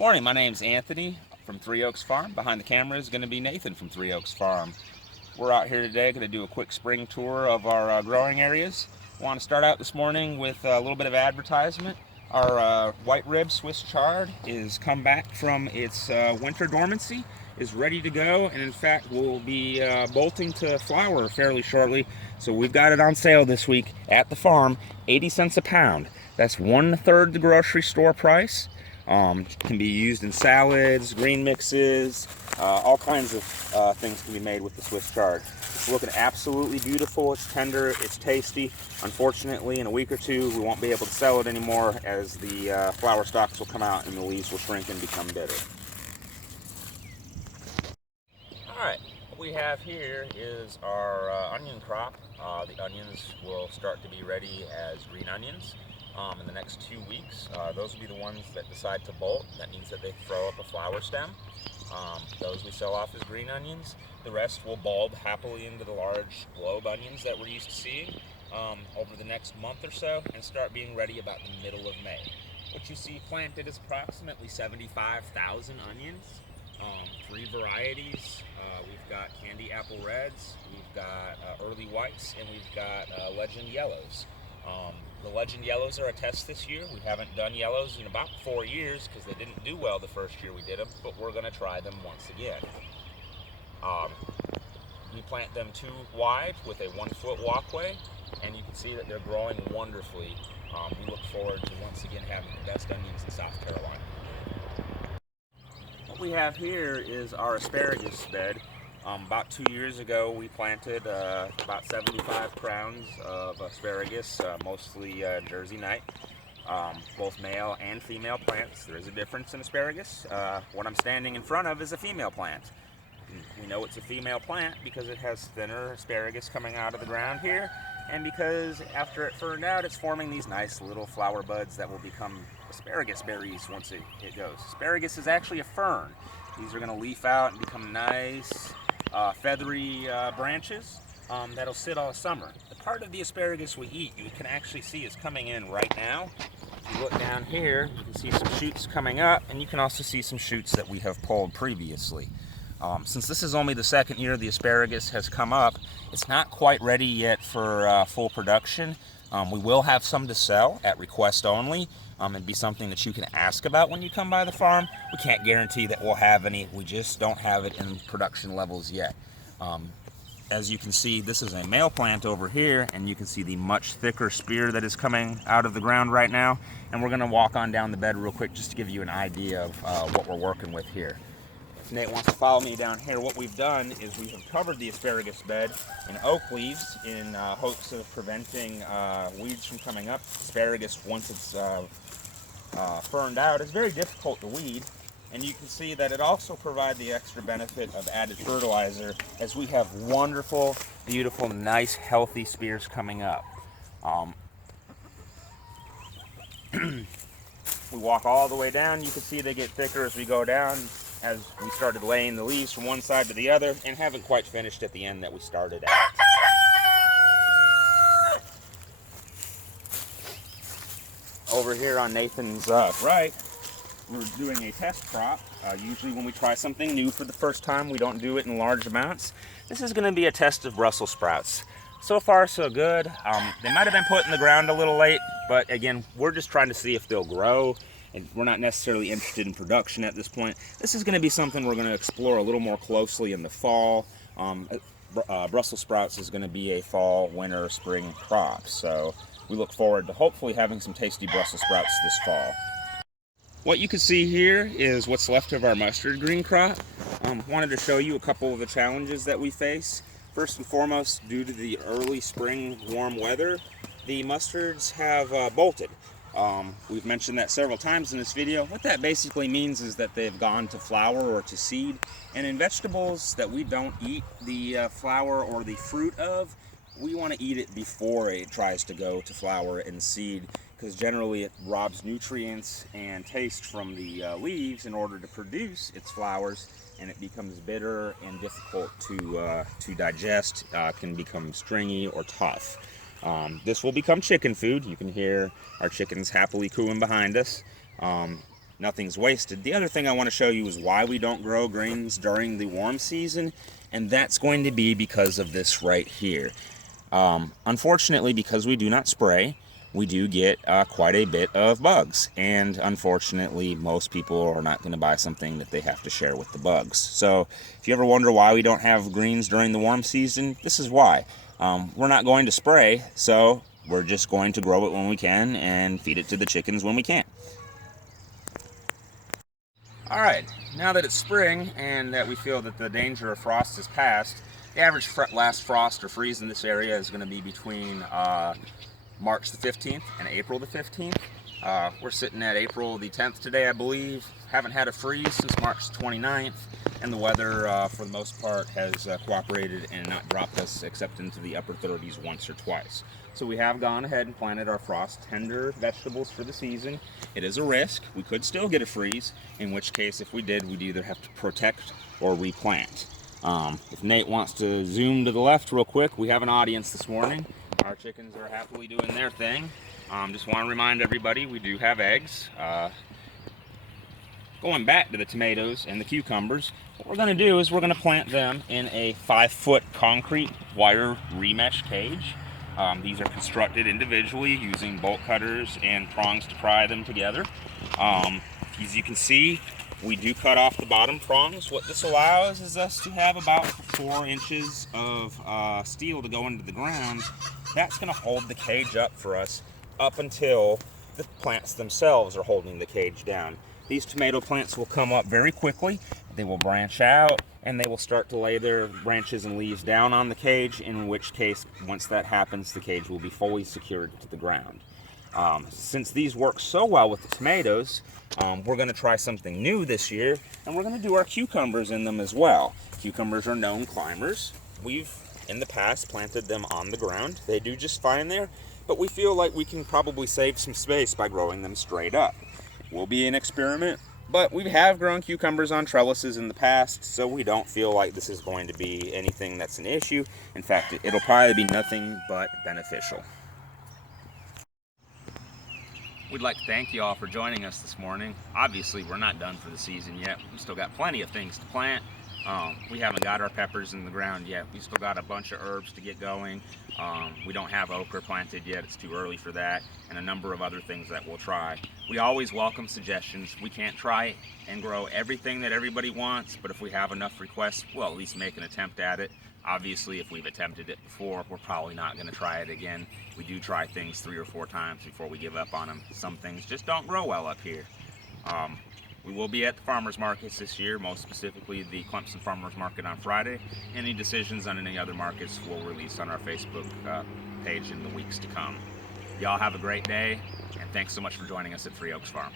Morning, my name's Anthony from Three Oaks Farm. Behind the camera is going to be Nathan from Three Oaks Farm. We're out here today going to do a quick spring tour of our growing areas. I want to start out this morning with a little bit of advertisement. Our white rib Swiss chard is come back from its winter dormancy, is ready to go, and in fact will be bolting to flower fairly shortly. So we've got it on sale this week at the farm, 80 cents a pound. That's 1/3 the grocery store price. Can be used in salads, green mixes, all kinds of things can be made with the Swiss chard. It's looking absolutely beautiful. It's tender, it's tasty. Unfortunately, in a week or two, we won't be able to sell it anymore as the flower stalks will come out and the leaves will shrink and become bitter. All right, what we have here is our onion crop. The onions will start to be ready as green onions. In the next 2 weeks. Those will be the ones that decide to bolt. That means that they throw up a flower stem. Those we sell off as green onions. The rest will bulb happily into the large globe onions that we're used to seeing over the next month or so and start being ready about the middle of May. What you see planted is approximately 75,000 onions. 3 varieties. We've got candy apple reds, we've got early whites, and we've got legend yellows. The legend yellows are a test this year. We haven't done yellows in about 4 years because they didn't do well the first year we did them, but we're going to try them once again. We plant them 2 wide with a 1-foot walkway, and you can see that they're growing wonderfully. We look forward to once again having the best onions in South Carolina. What we have here is our asparagus bed. About 2 years ago, we planted about 75 crowns of asparagus, mostly Jersey Night, both male and female plants. There is a difference in asparagus. What I'm standing in front of is a female plant. We know it's a female plant because it has thinner asparagus coming out of the ground here, and because after it ferned out, it's forming these nice little flower buds that will become asparagus berries once it goes. Asparagus is actually a fern. These are going to leaf out and become nice feathery branches that'll sit all summer. The part of the asparagus we eat, you can actually see is coming in right now. If you look down here, you can see some shoots coming up, and you can also see some shoots that we have pulled previously. Since this is only the second year the asparagus has come up, it's not quite ready yet for full production. We will have some to sell at request only. It'd be something that you can ask about when you come by the farm. We can't guarantee that we'll have any. We just don't have it in production levels yet. As you can see, this is a male plant over here, and you can see the much thicker spear that is coming out of the ground right now. And we're going to walk on down the bed real quick just to give you an idea of what we're working with here. If Nate wants to follow me down here, what we've done is we have covered the asparagus bed in oak leaves in hopes of preventing weeds from coming up. Asparagus, once it's ferned out, is very difficult to weed, and you can see that it also provides the extra benefit of added fertilizer as we have wonderful, beautiful, nice, healthy spears coming up. We walk all the way down. You can see they get thicker as we go down, as we started laying the leaves from one side to the other and haven't quite finished at the end that we started at. Over here on Nathan's right, we're doing a test crop. Usually when we try something new for the first time, we don't do it in large amounts. This is going to be a test of Brussels sprouts. So far, so good. They might have been put in the ground a little late, but again, we're just trying to see if they'll grow, and we're not necessarily interested in production at this point. This is going to be something we're going to explore a little more closely in the fall. Brussels sprouts is going to be a fall, winter, spring crop, so we look forward to hopefully having some tasty Brussels sprouts this fall. What you can see here is what's left of our mustard green crop. Wanted to show you a couple of the challenges that we face. First and foremost, due to the early spring warm weather, the mustards have bolted. We've mentioned that several times in this video. What that basically means is that they've gone to flower or to seed. And in vegetables that we don't eat the flower or the fruit of, we want to eat it before it tries to go to flower and seed, because generally it robs nutrients and taste from the leaves in order to produce its flowers, and it becomes bitter and difficult to digest, can become stringy or tough. This will become chicken food. You can hear our chickens happily cooing behind us. nothing's wasted. The other thing I want to show you is why we don't grow greens during the warm season, and that's going to be because of this right here. Unfortunately, because we do not spray, we do get quite a bit of bugs, and unfortunately most people are not going to buy something that they have to share with the bugs. So if you ever wonder why we don't have greens during the warm season, this is why. We're not going to spray, so we're just going to grow it when we can and feed it to the chickens when we can. Alright, now that it's spring and that we feel that the danger of frost is past, the average last frost or freeze in this area is going to be between March the 15th and April the 15th. We're sitting at April the 10th today, I believe. Haven't had a freeze since March 29th, and the weather for the most part has cooperated and not dropped us except into the upper 30s once or twice. So we have gone ahead and planted our frost tender vegetables for the season. It is a risk. We could still get a freeze, in which case if we did, we'd either have to protect or replant. If Nate wants to zoom to the left real quick, we have an audience this morning. Our chickens are happily doing their thing. Just want to remind everybody we do have eggs. Going back to the tomatoes and the cucumbers, what we're going to do is we're going to plant them in a 5-foot concrete wire remesh cage. These are constructed individually using bolt cutters and prongs to pry them together. As you can see, we do cut off the bottom prongs. What this allows is us to have about 4 inches of steel to go into the ground. That's going to hold the cage up for us up until the plants themselves are holding the cage down. These tomato plants will come up very quickly. They will branch out and they will start to lay their branches and leaves down on the cage, in which case, once that happens, the cage will be fully secured to the ground. Since these work so well with the tomatoes, we're going to try something new this year, and we're going to do our cucumbers in them as well. Cucumbers are known climbers. We've, in the past, planted them on the ground. They do just fine there, but we feel like we can probably save some space by growing them straight up. Will be an experiment, but we have grown cucumbers on trellises in the past, so we don't feel like this is going to be anything that's an issue. In fact, it'll probably be nothing but beneficial. We'd like to thank you all for joining us this morning. Obviously, we're not done for the season yet. We've still got plenty of things to plant. We haven't got our peppers in the ground yet. We've still got a bunch of herbs to get going. We don't have okra planted yet. It's too early for that, and a number of other things that we'll try. We always welcome suggestions. We can't try and grow everything that everybody wants, but if we have enough requests, we'll at least make an attempt at it. Obviously, if we've attempted it before, we're probably not going to try it again. We do try things 3 or 4 times before we give up on them. Some things just don't grow well up here. We will be at the farmers markets this year, most specifically the Clemson Farmers Market on Friday. Any decisions on any other markets we'll release on our Facebook page in the weeks to come. Y'all have a great day, and thanks so much for joining us at Free Oaks Farm.